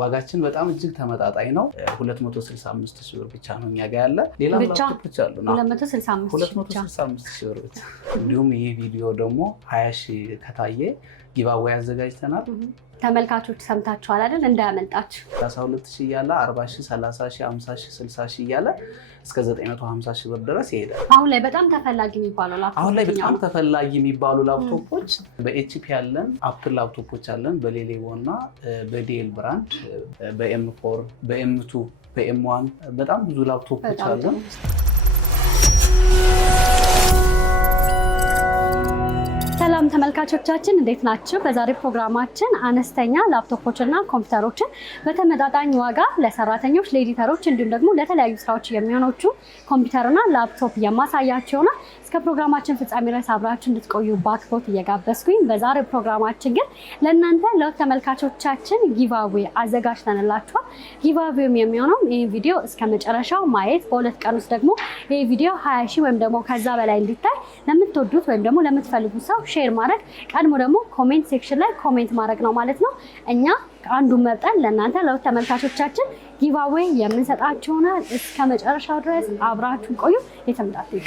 ዋጋችን በጣም እጅግ ተመጣጣኝ ነው። 265,000 ብር ብቻ ነው እኛ ጋር ያለ። ሌላ ላፕቶፖች አሉ ነው 265,000 ብር ብቻ። እንዲሁም ይህ ቪዲዮ ደግሞ 20,000 ከታየ ጊቫዌይ አዘጋጅተናል። ተመልካቾች ሰምታችኋል አይደል? እንዳያመልጣችሁ 32,000 እያለ 40,000 30,000 50,000 60,000 እያለ እስከ 950,000 ብር ድረስ ይሄዳል። አሁን ላይ በጣም ተፈላጊ የሚባሉ ላፕቶፖች በኤችፒ አለን፣ አፕል ላፕቶፖች አለን፣ በሌሌቮ እና በዴል ብራንድ፣ በኤም4 በኤም2 በኤም1 በጣም ብዙ ላፕቶፖች አለን። ሰላም ተመልካቾቻችን እንዴት ናችሁ? በዛሬ ፕሮግራማችን አነስተኛ ላፕቶፖችና ኮምፒውተሮችን በተመጣጣኝ ዋጋ ለሰራተኞች፣ ለኤዲተሮች እንዲሁም ደግሞ ለተለያዩ ስራዎች የሚሆኑቹ ኮምፒውተርና ላፕቶፕ የማሳያችሁ ነው። እስከ ፕሮግራማችን ፍጻሜ ድረስ አብራችሁ እንድትቆዩ በአክብሮት እየጋበዝኩኝ፣ በዛሬ ፕሮግራማችን ግን ለእናንተ ለተመልካቾቻችን ጊቫዌይ አዘጋጅተንላችኋል። ጊቫዌይም የሚሆነው ይህ ቪዲዮ እስከ መጨረሻው ማየት፣ በሁለት ቀን ውስጥ ደግሞ ይህ ቪዲዮ 20,000 ወይም ደግሞ ከዛ በላይ እንዲታይ ለምትወዱት ወይም ደግሞ ለምትፈልጉት ሰው ሼር ማድረግ፣ ቀድሞ ደግሞ ኮሜንት ሴክሽን ላይ ኮሜንት ማድረግ ነው ማለት ነው። እኛ አንዱን መርጠን ለእናንተ ለተመልካቾቻችን ጊቫዌይ የምንሰጣችሁ ይሆናል። እስከ መጨረሻው ድረስ አብራችሁ ቆዩ። የተመጣጣኝ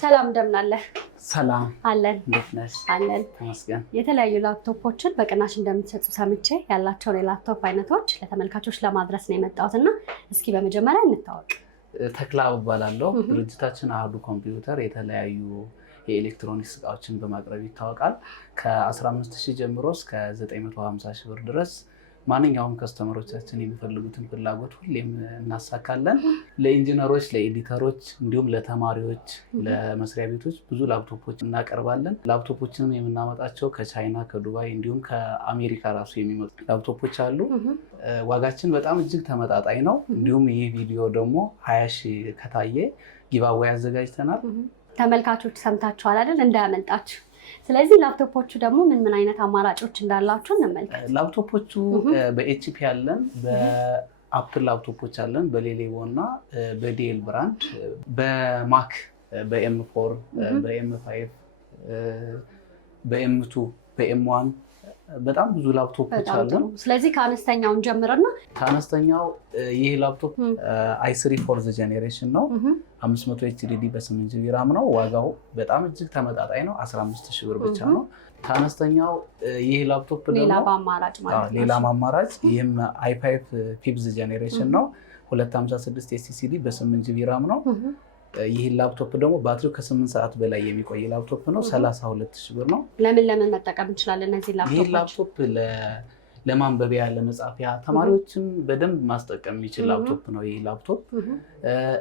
ሰላም እንደምን አለህ? ሰላም አለን። እንዴት ነሽ? አለን ተመስገን። የተለያዩ ላፕቶፖችን በቅናሽ እንደምትሰጡ ሰምቼ ያላቸውን የላፕቶፕ አይነቶች ለተመልካቾች ለማድረስ ነው የመጣሁትና እስኪ በመጀመሪያ እንታወቅ። ተክላብ እባላለሁ። ድርጅታችን አህዱ ኮምፒውተር የተለያዩ የኤሌክትሮኒክስ እቃዎችን በማቅረብ ይታወቃል። ከ15,000 ጀምሮ እስከ 950,000 ብር ድረስ ማንኛውም ከስተመሮቻችን የሚፈልጉትን ፍላጎት ሁሌም እናሳካለን። ለኢንጂነሮች፣ ለኤዲተሮች እንዲሁም ለተማሪዎች፣ ለመስሪያ ቤቶች ብዙ ላፕቶፖች እናቀርባለን። ላፕቶፖችንም የምናመጣቸው ከቻይና፣ ከዱባይ እንዲሁም ከአሜሪካ ራሱ የሚመጡ ላፕቶፖች አሉ። ዋጋችን በጣም እጅግ ተመጣጣኝ ነው። እንዲሁም ይህ ቪዲዮ ደግሞ 20,000 ከታየ ጊቫዌይ አዘጋጅተናል። ተመልካቾች ሰምታችኋል አይደል? እንዳያመልጣችሁ። ስለዚህ ላፕቶፖቹ ደግሞ ምን አይነት አማራጮች እንዳላችሁ እንመልከት። ላፕቶፖቹ በኤችፒ አለን፣ በአፕል ላፕቶፖች አለን፣ በሌሌቮ እና በዴል ብራንድ፣ በማክ በኤም4 በኤም5 በኤም2 በኤም1 በጣም ብዙ ላፕቶፖች አሉ። ስለዚህ ከአነስተኛው እንጀምርና ከአነስተኛው ይህ ላፕቶፕ i3 4th ጄኔሬሽን ነው። 500 HDD በ8 GB ራም ነው። ዋጋው በጣም እጅግ ተመጣጣኝ ነው። 15,000 ብር ብቻ ነው። ከአነስተኛው ይህ ላፕቶፕ ደግሞ ሌላ አማራጭ ይህም i5 5th ጄኔሬሽን ነው። 256 SSD በ8 GB ራም ነው። ይህ ላፕቶፕ ደግሞ ባትሪው ከ8 ሰዓት በላይ የሚቆይ ላፕቶፕ ነው። 32,000 ብር ነው። ለምን መጠቀም እንችላለን እነዚህ ላፕቶፖች? ይህ ላፕቶፕ ለማንበቢያ፣ ለመጻፊያ ተማሪዎችን በደንብ ማስጠቀም የሚችል ላፕቶፕ ነው ይህ ላፕቶፕ።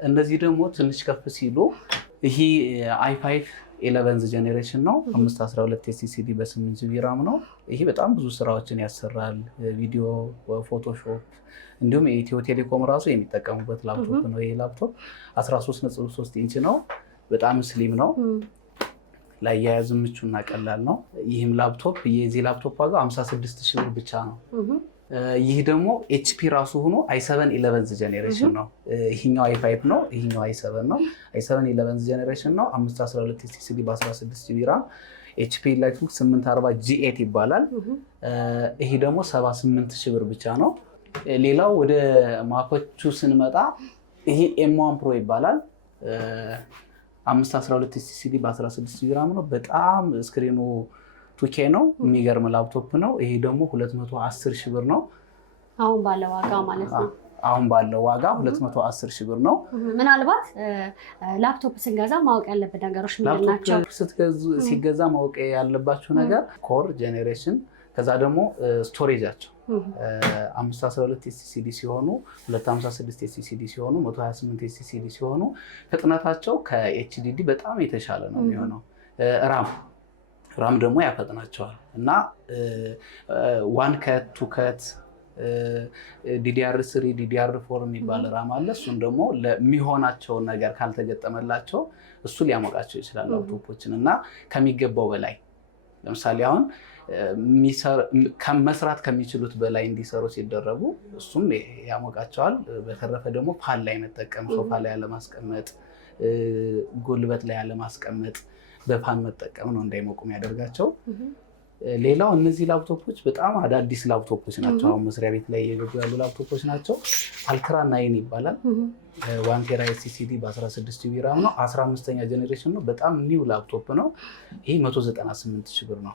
እነዚህ ደግሞ ትንሽ ከፍ ሲሉ ይህ i5 11th ጄኔሬሽን ነው። 512 SSD በ8 GB ራም ነው። ይሄ በጣም ብዙ ስራዎችን ያሰራል። ቪዲዮ፣ ፎቶሾፕ እንዲሁም የኢትዮ ቴሌኮም ራሱ የሚጠቀሙበት ላፕቶፕ ነው። ይሄ ላፕቶፕ 13.3 ኢንች ነው። በጣም ስሊም ነው። ለአያያዝ ምቹ እና ቀላል ነው። ይህም ላፕቶፕ የዚህ ላፕቶፕ ዋጋው 56,000 ብር ብቻ ነው። ይህ ደግሞ ኤችፒ ራሱ ሆኖ i7 11th ጄኔሬሽን ነው። ይሄኛው i5 ነው፣ ይሄኛው i7 ነው። i7 11th ጄኔሬሽን ነው። 512 SSD በ16 GB ራም HP Lightbook 840 G8 ይባላል። ይሄ ደግሞ 78,000 ብር ብቻ ነው። ሌላው ወደ ማኮቹ ስንመጣ ይሄ M1 Pro ይባላል። 512 SSD በ16 GB ራም ነው። በጣም ስክሪኑ 2K ነው። የሚገርም ላፕቶፕ ነው። ይሄ ደግሞ 210,000 ብር ነው። አሁን ባለው ዋጋ ማለት ነው። አሁን ባለው ዋጋ 210,000 ብር ነው። ምናልባት ላፕቶፕ ስንገዛ ማወቅ ያለብን ነገሮች ምንድን ናቸው? ላፕቶፕ ሲገዛ ማወቅ ያለባችሁ ነገር ኮር ጄኔሬሽን፣ ከዛ ደግሞ ስቶሬጃቸው 512 SSD ሲሆኑ 256 SSD ሲሆኑ 128 SSD ሲሆኑ ፍጥነታቸው ከኤችዲዲ በጣም የተሻለ ነው የሚሆነው። ራም ደግሞ ያፈጥናቸዋል እና 1 ከት 2 ከት DDR3 DDR4 የሚባል ራም አለ። እሱን ደግሞ ለሚሆናቸው ነገር ካልተገጠመላቸው እሱ ሊያሞቃቸው ይችላል ላፕቶፖችን እና ከሚገባው በላይ ለምሳሌ አሁን መስራት ከሚችሉት በላይ እንዲሰሩ ሲደረጉ እሱም ያሞቃቸዋል። በተረፈ ደግሞ ፋን ላይ መጠቀም፣ ሶፋ ላይ ያለማስቀመጥ፣ ጉልበት ላይ ያለማስቀመጥ፣ በፋን መጠቀም ነው እንዳይሞቁ የሚያደርጋቸው። ሌላው እነዚህ ላፕቶፖች በጣም አዳዲስ ላፕቶፖች ናቸው። አሁን መስሪያ ቤት ላይ የገቡ ያሉ ላፕቶፖች ናቸው። አልትራ 9 ይባላል። 1 ቴራ ኤስኤስዲ በ16 ጂቢ ራም ነው። 15ኛ ጄኔሬሽን ነው። በጣም ኒው ላፕቶፕ ነው። ይሄ 198 ሺህ ብር ነው።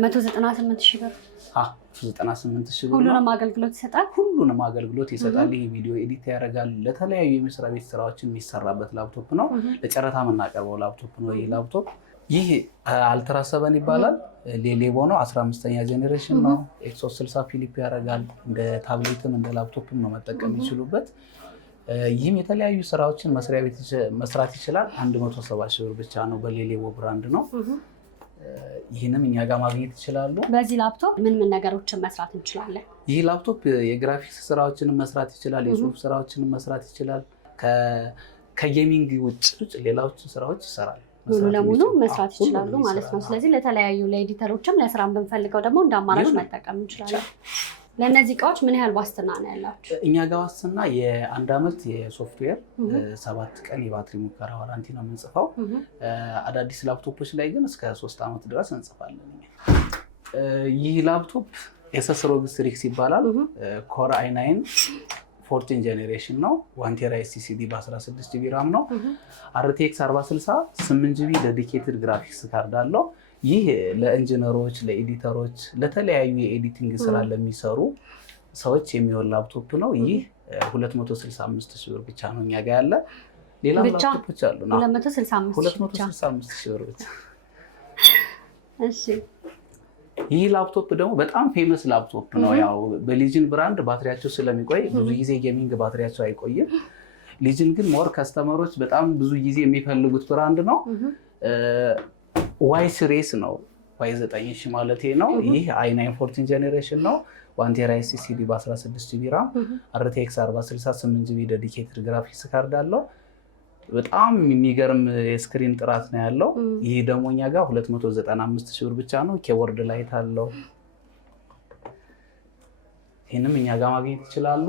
198 ሺህ ብር 98 ሺህ ብር። ሁሉንም አገልግሎት ይሰጣል። ሁሉንም አገልግሎት ይሰጣል። ይሄ ቪዲዮ ኤዲት ያደርጋል። ለተለያዩ የመስሪያ ቤት ስራዎችን የሚሰራበት ላፕቶፕ ነው። ለጨረታ የምናቀርበው ላፕቶፕ ነው ይሄ ላፕቶፕ። ይህ አልትራ 7 ይባላል። ሌሌቮ ነው። 15ኛ ጄኔሬሽን ነው። ኤክስ360 ፊሊፕ ያደርጋል። እንደ ታብሌትም እንደ ላፕቶፕም ነው መጠቀም የሚችሉበት። ይህም የተለያዩ ስራዎችን መስሪያ ቤት መስራት ይችላል። 170 ሺህ ብር ብቻ ነው። በሌሌቮ ብራንድ ነው። ይህንም እኛ ጋር ማግኘት ይችላሉ። በዚህ ላፕቶፕ ምን ምን ነገሮችን መስራት እንችላለን? ይህ ላፕቶፕ የግራፊክስ ስራዎችንም መስራት ይችላል። የጽሁፍ ስራዎችንም መስራት ይችላል። ከጌሚንግ ውጭ ሌላዎችን ስራዎች ይሰራል። ሙሉ ለሙሉ መስራት ይችላሉ ማለት ነው። ስለዚህ ለተለያዩ ለኤዲተሮችም ለስራም ብንፈልገው ደግሞ እንደ አማራጭ መጠቀም እንችላለን። ለእነዚህ እቃዎች ምን ያህል ዋስትና ነው ያላችሁ? እኛ ጋር ዋስትና የ1 ዓመት የሶፍትዌር 7 ቀን የባትሪ ሙከራ ዋራንቲ ነው የምንጽፈው። አዳዲስ ላፕቶፖች ላይ ግን እስከ 3 ዓመት ድረስ እንጽፋለን። ይህ ላፕቶፕ ኤሰስ ሮግ ስትሪክስ ይባላል። ኮር i9 14 ጄኔሬሽን ነው። 1 ቴራ ኤስኤስዲ በ16 ጂቢ ራም ነው። RTX 4060 8 ጂቢ ዴዲኬትድ ግራፊክስ ካርድ አለው። ይህ ለኢንጂነሮች፣ ለኤዲተሮች፣ ለተለያዩ የኤዲቲንግ ስራ ለሚሰሩ ሰዎች የሚሆን ላፕቶፕ ነው። ይህ 265 ሺህ ብር ብቻ ነው እኛ ጋር ያለ። ሌላ ላፕቶፖች አሉ ነው 265 ሺህ ብር ብቻ። እሺ ይህ ላፕቶፕ ደግሞ በጣም ፌመስ ላፕቶፕ ነው። ያው በሊጅን ብራንድ ባትሪያቸው ስለሚቆይ ብዙ ጊዜ ጌሚንግ ባትሪያቸው አይቆይም። ሊጅን ግን ሞር ከስተመሮች በጣም ብዙ ጊዜ የሚፈልጉት ብራንድ ነው። ዋይ ሲሪስ ነው። Y9000 ማለት ነው። ይህ i9 14 ጄኔሬሽን ነው። 1 ቴራ ኤስኤስዲ በ16 ጂቢ ራም፣ RTX 4060 8 ጂቢ ዴዲኬትድ ግራፊክስ ካርድ አለው። በጣም የሚገርም የስክሪን ጥራት ነው ያለው። ይህ ደግሞ እኛ ጋር 295 ሺህ ብር ብቻ ነው። ኪቦርድ ላይት አለው። ይህንም እኛ ጋር ማግኘት ይችላሉ።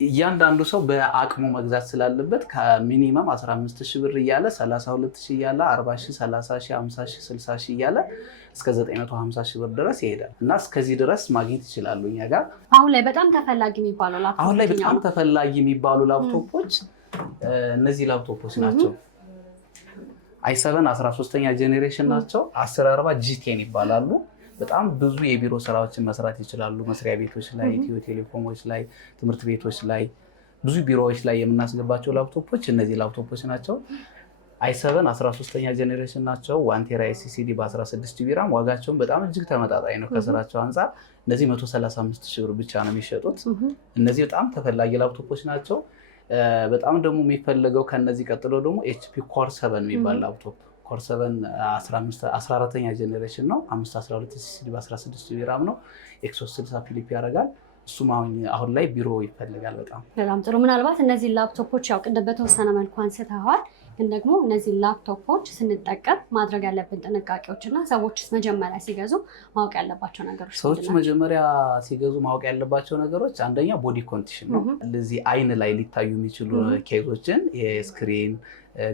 እያንዳንዱ ሰው በአቅሙ መግዛት ስላለበት ከሚኒመም 15 ሺህ ብር እያለ 32 ሺህ እያለ 40 ሺህ 30 ሺህ 50 ሺህ 60 ሺህ እያለ እስከ 950 ሺህ ብር ድረስ ይሄዳል እና እስከዚህ ድረስ ማግኘት ይችላሉ እኛ ጋር። አሁን ላይ በጣም ተፈላጊ የሚባሉ ላፕቶፖች እነዚህ ላፕቶፖች ናቸው። i7 13ኛ ጄኔሬሽን ናቸው። 1040 G10 ይባላሉ። በጣም ብዙ የቢሮ ስራዎችን መስራት ይችላሉ። መስሪያ ቤቶች ላይ፣ ኢትዮ ቴሌኮሞች ላይ፣ ትምህርት ቤቶች ላይ፣ ብዙ ቢሮዎች ላይ የምናስገባቸው ላፕቶፖች እነዚህ ላፕቶፖች ናቸው። i7 13ኛ ጄኔሬሽን ናቸው። 1 ቴራ ኤስኤስዲ በ16 ጂቢ ራም። ዋጋቸውን በጣም እጅግ ተመጣጣኝ ነው ከስራቸው አንጻር። እነዚህ 135 ሺህ ብር ብቻ ነው የሚሸጡት። እነዚህ በጣም ተፈላጊ ላፕቶፖች ናቸው። በጣም ደግሞ የሚፈለገው ከነዚህ ቀጥሎ ደግሞ HP ኮር 7 የሚባል ላፕቶፕ ኮር 7 14ኛ ጄኔሬሽን ነው። 512 SSD በ16 ጂቢ ራም ነው። ኤክስ360 ፊሊፕ ያደርጋል። እሱም አሁን ላይ ቢሮ ይፈልጋል። በጣም ጥሩ። ምናልባት እነዚህ ላፕቶፖች ያው ቅድም በተወሰነ መልኩ አንስተዋል፣ ግን ደግሞ እነዚህ ላፕቶፖች ስንጠቀም ማድረግ ያለብን ጥንቃቄዎች እና ሰዎች መጀመሪያ ሲገዙ ማወቅ ያለባቸው ነገሮች ሰዎች መጀመሪያ ሲገዙ ማወቅ ያለባቸው ነገሮች አንደኛ ቦዲ ኮንዲሽን ነው። ለዚህ አይን ላይ ሊታዩ የሚችሉ ኬዞችን የስክሪን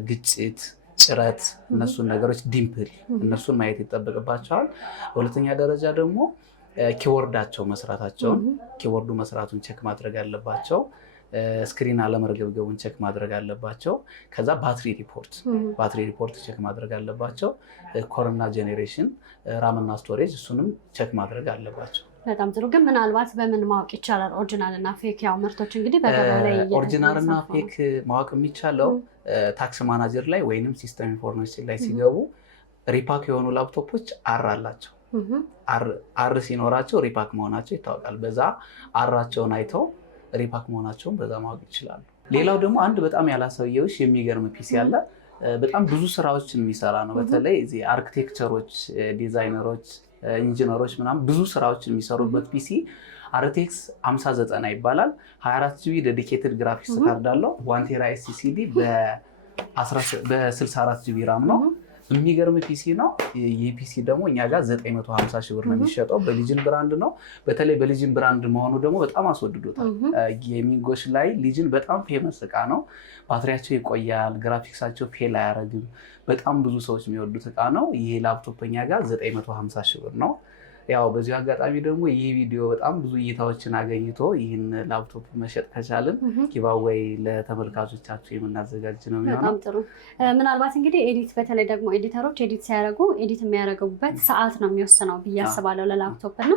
ግጭት፣ ጭረት፣ እነሱን ነገሮች ዲምፕል እነሱን ማየት ይጠበቅባቸዋል። በሁለተኛ ደረጃ ደግሞ ኪቦርዳቸው መስራታቸውን ኪቦርዱ መስራቱን ቼክ ማድረግ አለባቸው። ስክሪን አለመርገብገቡን ቼክ ማድረግ አለባቸው። ከዛ ባትሪ ሪፖርት ቼክ ማድረግ አለባቸው። ኮርና ጄኔሬሽን ራምና ስቶሬጅ እሱንም ቼክ ማድረግ አለባቸው። በጣም ጥሩ። ግን ምናልባት በምን ማወቅ ይቻላል ኦሪጂናል እና ፌክ? ያው ምርቶች እንግዲህ በገበያ ላይ ኦሪጂናል እና ፌክ ማወቅ የሚቻለው ታክስ ማናጀር ላይ ወይንም ሲስተም ኢንፎርሜሽን ላይ ሲገቡ ሪፓክ የሆኑ ላፕቶፖች አር አላቸው። አር ሲኖራቸው ሪፓክ መሆናቸው ይታወቃል። በዛ አራቸውን አይተው ሪፓክ መሆናቸውን በዛ ማወቅ ይችላሉ። ሌላው ደግሞ አንድ በጣም ያላሳየሁሽ የሚገርም ፒሲ አለ። በጣም ብዙ ስራዎችን የሚሰራ ነው። በተለይ እዚህ አርኪቴክቸሮች፣ ዲዛይነሮች፣ ኢንጂነሮች ምናምን ብዙ ስራዎችን የሚሰሩበት ፒሲ RTX 5090 ይባላል። 24 ጂቢ ዴዲኬትድ ግራፊክስ ካርድ አለው። 1 ቴራ SSD በ64 ጂቢ ራም ነው። የሚገርም ፒሲ ነው። ይህ ፒሲ ደግሞ እኛ ጋር 950 ሺህ ብር ነው የሚሸጠው። በሊጅን ብራንድ ነው። በተለይ በሊጅን ብራንድ መሆኑ ደግሞ በጣም አስወድዶታል። ጌሚንጎች ላይ ሊጅን በጣም ፌመስ እቃ ነው። ባትሪያቸው ይቆያል፣ ግራፊክሳቸው ፌል አያደርግም። በጣም ብዙ ሰዎች የሚወዱት እቃ ነው። ይህ ላፕቶፕ እኛ ጋር 950 ሺህ ብር ነው። ያው በዚሁ አጋጣሚ ደግሞ ይህ ቪዲዮ በጣም ብዙ እይታዎችን አገኝቶ ይህን ላፕቶፕ መሸጥ ከቻልን ጊቫዌይ ለተመልካቾቻችሁ የምናዘጋጅ ነው የሚሆነው። በጣም ጥሩ። ምናልባት እንግዲህ ኤዲት በተለይ ደግሞ ኤዲተሮች ኤዲት ሲያደርጉ ኤዲት የሚያደርጉበት ሰዓት ነው የሚወስነው ብዬ አስባለሁ ለላፕቶፕ እና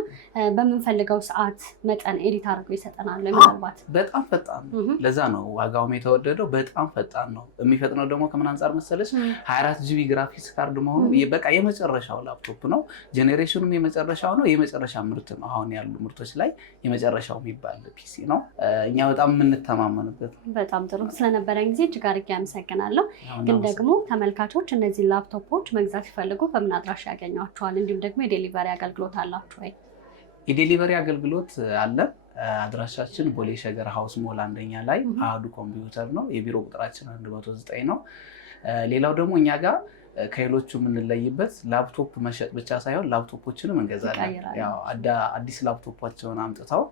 በምንፈልገው ሰዓት መጠን ኤዲት አድርገው ይሰጠናል። ምናልባት በጣም ፈጣን ነው። ለዛ ነው ዋጋውም የተወደደው። በጣም ፈጣን ነው። የሚፈጥነው ደግሞ ከምን አንጻር መሰለች 24 ጂቢ ግራፊክስ ካርድ መሆኑ በቃ የመጨረሻው ላፕቶፕ ነው። ጄኔሬሽኑም የመጨረሻው ነው። የመጨረሻ ምርት ነው። አሁን ያሉ ምርቶች ላይ የመጨረሻው የሚባል ፒሲ ነው። እኛ በጣም የምንተማመንበት። በጣም ጥሩ። ስለነበረን ጊዜ እጅግ አድርጌ አመሰግናለሁ። ግን ደግሞ ተመልካቾች እነዚህ ላፕቶፖች መግዛት ሲፈልጉ በምን አድራሻ ያገኟቸዋል? እንዲሁም ደግሞ የዴሊቨሪ አገልግሎት አላችሁ ወይ? የዴሊቨሪ አገልግሎት አለ። አድራሻችን ቦሌ ሸገር ሃውስ ሞል አንደኛ ላይ አሃዱ ኮምፒውተር ነው። የቢሮ ቁጥራችን 109 ነው። ሌላው ደግሞ እኛ ጋር ከሌሎቹ የምንለይበት ላፕቶፕ መሸጥ ብቻ ሳይሆን ላፕቶፖችንም እንገዛለን። ያው አዲስ ላፕቶፓቸውን አምጥተው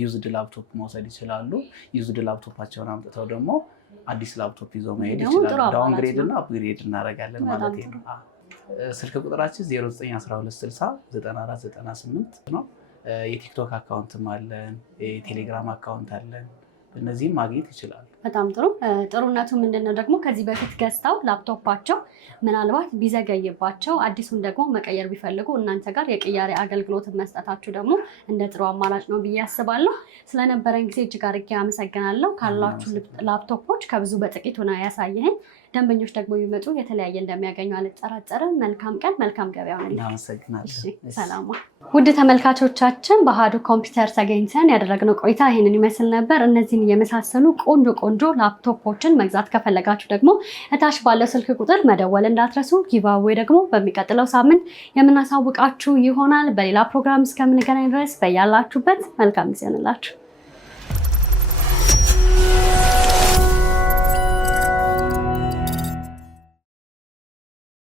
ዩዝድ ላፕቶፕ መውሰድ ይችላሉ። ዩዝድ ላፕቶፓቸውን አምጥተው ደግሞ አዲስ ላፕቶፕ ይዘው መሄድ ይችላሉ። ዳውንግሬድ እና አፕግሬድ እናደርጋለን ማለት ነው። ስልክ ቁጥራችን 0912609498 ነው። የቲክቶክ አካውንትም አለን፣ የቴሌግራም አካውንት አለን። እነዚህም ማግኘት ይችላሉ። በጣም ጥሩ። ጥሩነቱ ምንድነው ደግሞ ከዚህ በፊት ገዝተው ላፕቶፓቸው ምናልባት ቢዘገይባቸው አዲሱን ደግሞ መቀየር ቢፈልጉ እናንተ ጋር የቅያሬ አገልግሎት መስጠታችሁ ደግሞ እንደ ጥሩ አማራጭ ነው ብዬ አስባለሁ። ስለነበረን ጊዜ እጅግ አድርጌ አመሰግናለሁ። ካላችሁ ላፕቶፖች ከብዙ በጥቂቱ ነው ያሳየኸኝ። ደንበኞች ደግሞ ቢመጡ የተለያየ እንደሚያገኙ አልጠራጠርም። መልካም ቀን፣ መልካም ገበያ ነው። ሰላም። ውድ ተመልካቾቻችን በአሃዱ ኮምፒውተር ተገኝተን ያደረግነው ቆይታ ይህንን ይመስል ነበር። እነዚህን የመሳሰሉ ቆንጆ ላፕቶፖችን መግዛት ከፈለጋችሁ ደግሞ እታች ባለው ስልክ ቁጥር መደወል እንዳትረሱ። ጊቫዌይ ደግሞ በሚቀጥለው ሳምንት የምናሳውቃችሁ ይሆናል። በሌላ ፕሮግራም እስከምንገናኝ ድረስ በያላችሁበት መልካም ጊዜ ይሁንላችሁ።